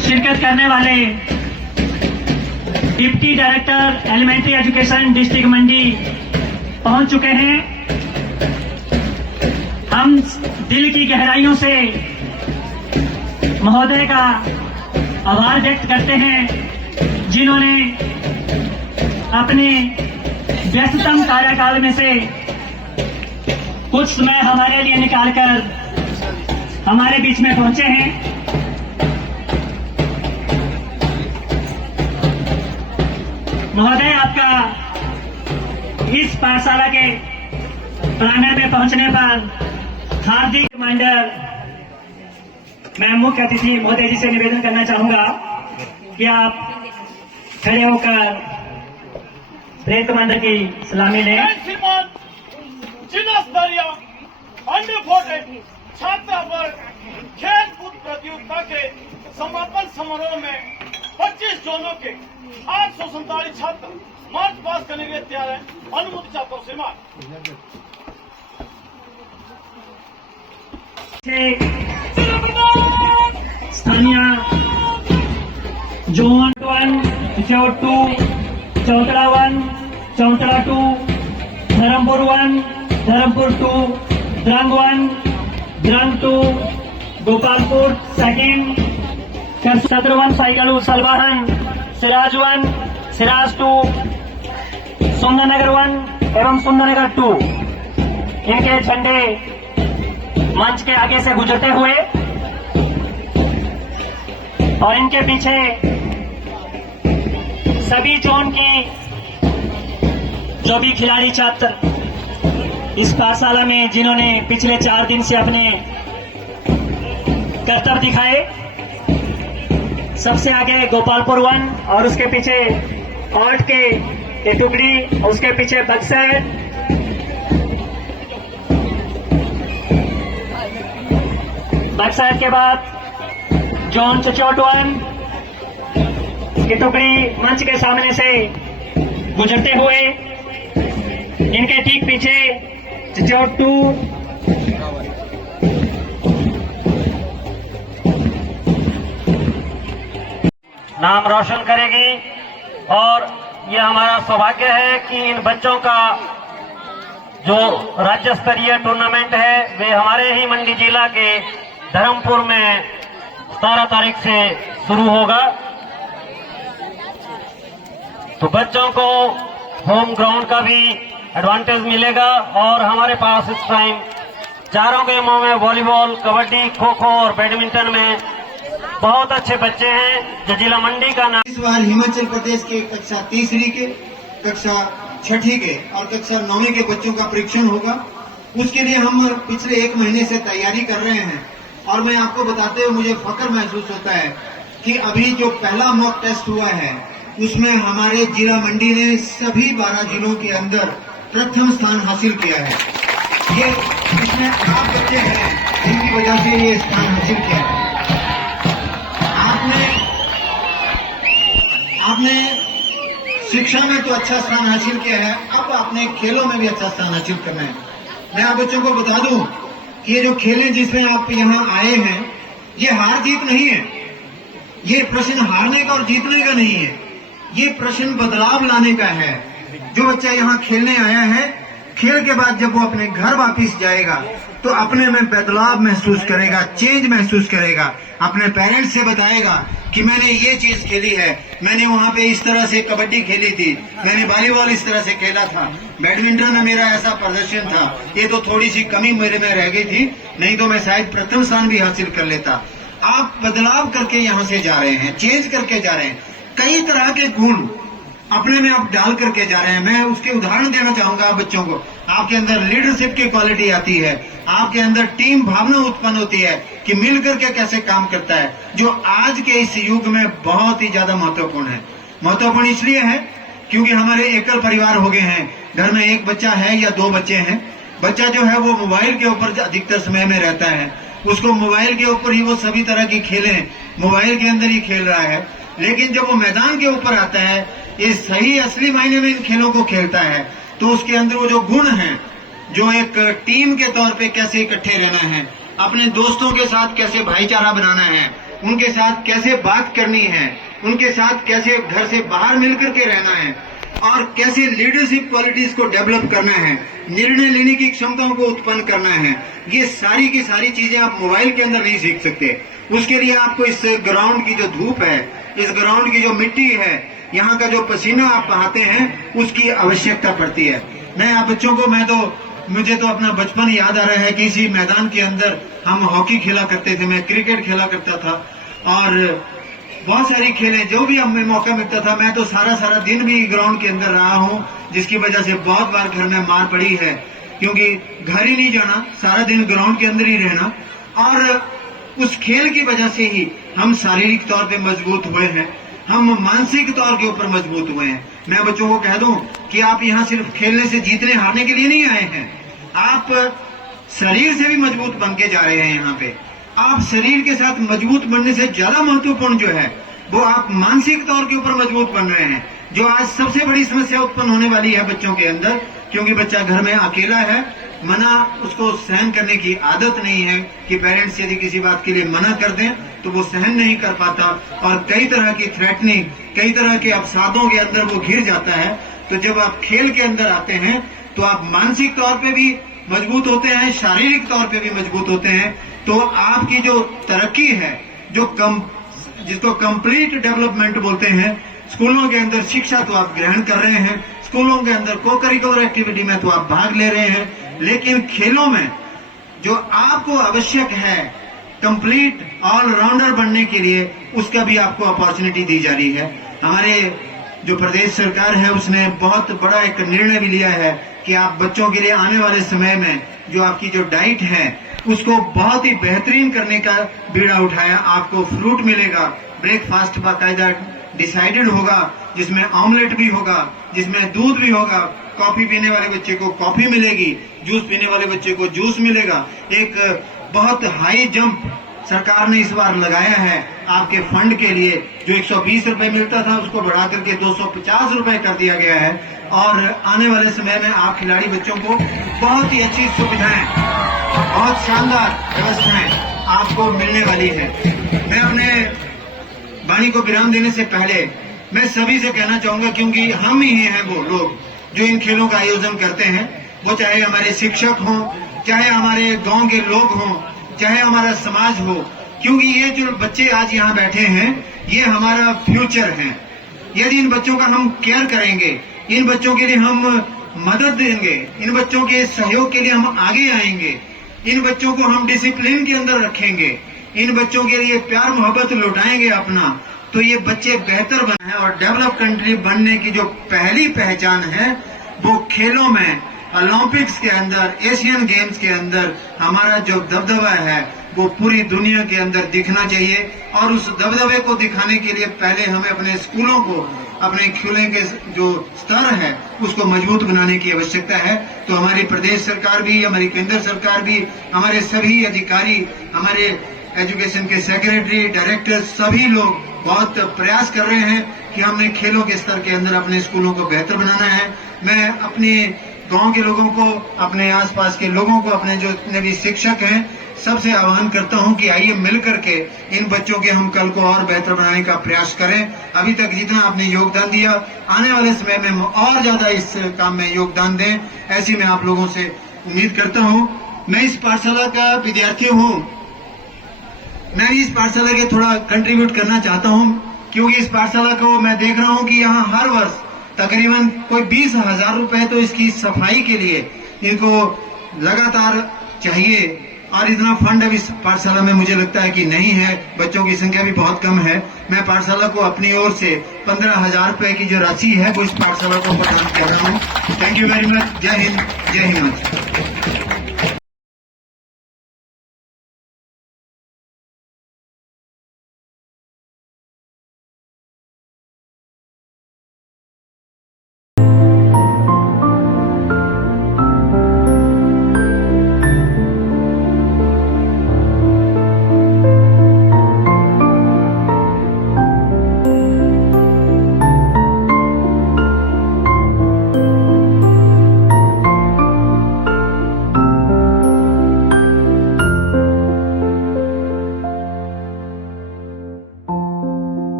शिरकत करने वाले deputy director elementary education district Mandi पहुंच चुके हैं। हम दिल की गहराइयों से महोदय का आभार व्यक्त करते हैं जिन्होंने अपने व्यस्ततम कार्यकाल में से कुछ समय हमारे लिए निकालकर हमारे बीच में पहुंचे हैं। महोदय, आपका इस पाठशाला के प्रांगण में पहुंचने पर हार्दिक रिमाइंडर। मैं मुख्य अतिथि महोदय जी से निवेदन करना चाहूंगा कि आप खड़े होकर परेड कमांडर की सलामी लें। जिला स्तरीय अंडर 14 छात्र वर्ग खेल कूद प्रतियोगिता के समापन समारोह में 25 जोनों के 847 छात्र मार्च पास करने के लिए तैयार है। अनुमति चाहता हूँ श्रीमान। स्थानीय जोन 1, जोन 2, चौतरा 1, चौतरा 2, धर्मपुर 1, धर्मपुर 2, द्रंग 1, द्रंग 2, गोपालपुर 2, सदर 1, साइकलू सलवाहन, सिराज 1, सिराज 2, सुंदरनगर 1 एवं सुंदरनगर 2। इनके झंडे मंच के आगे से गुजरते हुए और इनके पीछे सभी जोन की जो भी खिलाड़ी छात्र इस पाठशाला में जिन्होंने पिछले 4 दिन से अपने करतब दिखाए, सबसे आगे गोपालपुर 1 और उसके पीछे ऑल्ट के टुकड़ी, उसके पीछे बक्सर, बक्सर के बाद जोन 1 की टुकड़ी मंच के सामने से गुजरते हुए इनके ठीक पीछे जोन 2, नाम रोशन करेगी। और ये हमारा सौभाग्य है कि इन बच्चों का जो राज्य स्तरीय टूर्नामेंट है वे हमारे ही मंडी जिला के धर्मपुर में 17 तारीख से शुरू होगा। तो बच्चों को होम ग्राउंड का भी एडवांटेज मिलेगा। और हमारे पास इस टाइम चारों गेमों में वॉलीबॉल, कबड्डी, खो खो और बैडमिंटन में बहुत अच्छे बच्चे हैं जो जिला मंडी का नाम। इस बार हिमाचल प्रदेश के कक्षा 3 के, कक्षा 6 के और कक्षा 9 के बच्चों का परीक्षण होगा। उसके लिए हम पिछले 1 महीने से तैयारी कर रहे हैं। और मैं आपको बताते हुए मुझे फख्र महसूस होता है कि अभी जो पहला मॉक टेस्ट हुआ है उसमें हमारे जिला मंडी ने सभी 12 जिलों के अंदर प्रथम स्थान हासिल किया है। ये इसमें आप बच्चे हैं जिनकी वजह से ये स्थान हासिल किया है। आपने शिक्षा में तो अच्छा स्थान हासिल किया है, अब आपने खेलों में भी अच्छा स्थान हासिल करना है। मैं आप बच्चों को बता दूं कि ये जो खेलें जिसमें आप यहाँ आए हैं ये हार जीत नहीं है। ये प्रश्न हारने का और जीतने का नहीं है, ये प्रश्न बदलाव लाने का है। जो बच्चा यहाँ खेलने आया है, खेल के बाद जब वो अपने घर वापस जाएगा तो अपने में बदलाव महसूस करेगा, चेंज महसूस करेगा, अपने पेरेंट्स से बताएगा कि मैंने ये चीज खेली है, मैंने वहाँ पे इस तरह से कबड्डी खेली थी, मैंने वॉलीबॉल इस तरह से खेला था, बैडमिंटन में मेरा ऐसा प्रदर्शन था, ये तो थोड़ी सी कमी मेरे में रह गई थी, नहीं तो मैं शायद प्रथम स्थान भी हासिल कर लेता। आप बदलाव करके यहाँ से जा रहे हैं, चेंज करके जा रहे हैं, कई तरह के गुण अपने में आप डाल करके जा रहे हैं। मैं उसके उदाहरण देना चाहूंगा बच्चों को। आपके अंदर लीडरशिप की क्वालिटी आती है, आपके अंदर टीम भावना उत्पन्न होती है कि मिलकर के कैसे काम करता है, जो आज के इस युग में बहुत ही ज्यादा महत्वपूर्ण है। महत्वपूर्ण इसलिए है क्योंकि हमारे एकल परिवार हो गए हैं, घर में एक बच्चा है या 2 बच्चे हैं। बच्चा जो है वो मोबाइल के ऊपर अधिकतर समय में रहता है, उसको मोबाइल के ऊपर ही वो सभी तरह की खेलें मोबाइल के अंदर ही खेल रहा है। लेकिन जब वो मैदान के ऊपर आता है, ये सही असली मायने में इन खेलों को खेलता है, तो उसके अंदर वो जो गुण हैं, जो एक टीम के तौर पे कैसे इकट्ठे रहना है, अपने दोस्तों के साथ कैसे भाईचारा बनाना है, उनके साथ कैसे बात करनी है, उनके साथ कैसे घर से बाहर मिलकर के रहना है और कैसे लीडरशिप क्वालिटीज को डेवलप करना है, निर्णय लेने की क्षमताओं को उत्पन्न करना है, ये सारी की सारी चीजें आप मोबाइल के अंदर नहीं सीख सकते। उसके लिए आपको इस ग्राउंड की जो धूप है, इस ग्राउंड की जो मिट्टी है, यहाँ का जो पसीना आप बहाते हैं, उसकी आवश्यकता पड़ती है। मैं आप बच्चों को मुझे तो अपना बचपन याद आ रहा है कि इसी मैदान के अंदर हम हॉकी खेला करते थे, मैं क्रिकेट खेला करता था और बहुत सारी खेलें जो भी हमें मौका मिलता था। मैं तो सारा दिन भी ग्राउंड के अंदर रहा हूं, जिसकी वजह से बहुत बार घर में मार पड़ी है, क्योंकि घर ही नहीं जाना, सारा दिन ग्राउंड के अंदर ही रहना। और उस खेल की वजह से ही हम शारीरिक तौर पे मजबूत हुए हैं, हम मानसिक तौर के ऊपर मजबूत हुए हैं। मैं बच्चों को कह दूं कि आप यहाँ सिर्फ खेलने से जीतने हारने के लिए नहीं आए हैं, आप शरीर से भी मजबूत बन के जा रहे हैं। यहाँ पे आप शरीर के साथ मजबूत बनने से ज्यादा महत्वपूर्ण जो है वो आप मानसिक तौर के ऊपर मजबूत बन रहे हैं, जो आज सबसे बड़ी समस्या उत्पन्न होने वाली है बच्चों के अंदर, क्योंकि बच्चा घर में अकेला है, मना उसको सहन करने की आदत नहीं है कि पेरेंट्स यदि किसी बात के लिए मना कर दें तो वो सहन नहीं कर पाता और कई तरह की थ्रेटनिंग, कई तरह के अपसादों के अंदर वो घिर जाता है। तो जब आप खेल के अंदर आते हैं तो आप मानसिक तौर पे भी मजबूत होते हैं, शारीरिक तौर पे भी मजबूत होते हैं। तो आपकी जो तरक्की है, जिसको कंप्लीट डेवलपमेंट बोलते हैं, स्कूलों के अंदर शिक्षा तो आप ग्रहण कर रहे हैं, स्कूलों के अंदर को करिकुलर एक्टिविटी में तो आप भाग ले रहे हैं, लेकिन खेलों में जो आपको आवश्यक है कंप्लीट ऑलराउंडर बनने के लिए, उसका भी आपको अपॉर्चुनिटी दी जा रही है। हमारे जो प्रदेश सरकार है उसने बहुत बड़ा एक निर्णय भी लिया है कि आप बच्चों के लिए आने वाले समय में जो आपकी जो डाइट है उसको बहुत ही बेहतरीन करने का बीड़ा उठाया। आपको फ्रूट मिलेगा, ब्रेकफास्ट बाकायदा डिसाइडेड होगा, जिसमें ऑमलेट भी होगा, जिसमें दूध भी होगा, कॉफी पीने वाले बच्चे को कॉफी मिलेगी, जूस पीने वाले बच्चे को जूस मिलेगा। एक बहुत हाई जंप सरकार ने इस बार लगाया है आपके फंड के लिए, जो 120 रुपए मिलता था उसको बढ़ा करके 250 रुपए कर दिया गया है और आने वाले समय में आप खिलाड़ी बच्चों को बहुत ही अच्छी सुविधाएं, बहुत शानदार व्यवस्थाएं आपको मिलने वाली है। मैं अपने वाणी को विराम देने से पहले मैं सभी से कहना चाहूंगा, क्योंकि हम ही हैं वो लोग जो इन खेलों का आयोजन करते हैं, वो चाहे हमारे शिक्षक हों, चाहे हमारे गांव के लोग हों, चाहे हमारा समाज हो, क्योंकि ये जो बच्चे आज यहाँ बैठे हैं ये हमारा फ्यूचर है। यदि इन बच्चों का हम केयर करेंगे, इन बच्चों के लिए हम मदद देंगे, इन बच्चों के सहयोग के लिए हम आगे आएंगे, इन बच्चों को हम डिसिप्लिन के अंदर रखेंगे, इन बच्चों के लिए प्यार मोहब्बत लुटाएंगे अपना, तो ये बच्चे बेहतर बने और डेवलप कंट्री बनने की जो पहली पहचान है वो खेलों में, ओलंपिक्स के अंदर, एशियन गेम्स के अंदर हमारा जो दबदबा है वो पूरी दुनिया के अंदर दिखना चाहिए। और उस दबदबे को दिखाने के लिए पहले हमें अपने स्कूलों को, अपने खेलों के जो स्तर है उसको मजबूत बनाने की आवश्यकता है। तो हमारी प्रदेश सरकार भी, हमारी केंद्र सरकार भी, हमारे सभी अधिकारी, हमारे एजुकेशन के सेक्रेटरी, डायरेक्टर, सभी लोग बहुत प्रयास कर रहे हैं कि हमने खेलों के स्तर के अंदर अपने स्कूलों को बेहतर बनाना है। मैं अपने गांव के लोगों को, अपने आसपास के लोगों को, अपने जो जितने भी शिक्षक हैं सबसे आह्वान करता हूं कि आइए मिलकर के इन बच्चों के हम कल को और बेहतर बनाने का प्रयास करें। अभी तक जितना आपने योगदान दिया, आने वाले समय में और ज्यादा इस काम में योगदान दें, ऐसी मैं आप लोगों से उम्मीद करता हूं। मैं इस पाठशाला का विद्यार्थी हूं, मैं भी इस पाठशाला के थोड़ा कंट्रीब्यूट करना चाहता हूं, क्योंकि इस पाठशाला को मैं देख रहा हूं कि यहाँ हर वर्ष तकरीबन कोई 20,000 रुपए तो इसकी सफाई के लिए इनको लगातार चाहिए, और इतना फंड अब इस पाठशाला में मुझे लगता है कि नहीं है, बच्चों की संख्या भी बहुत कम है। मैं पाठशाला को अपनी ओर से 15,000 रुपए की जो राशि है वो इस पाठशाला को प्रदान कर रहा हूँ। Thank you very much. जय हिंद, जय हिंद।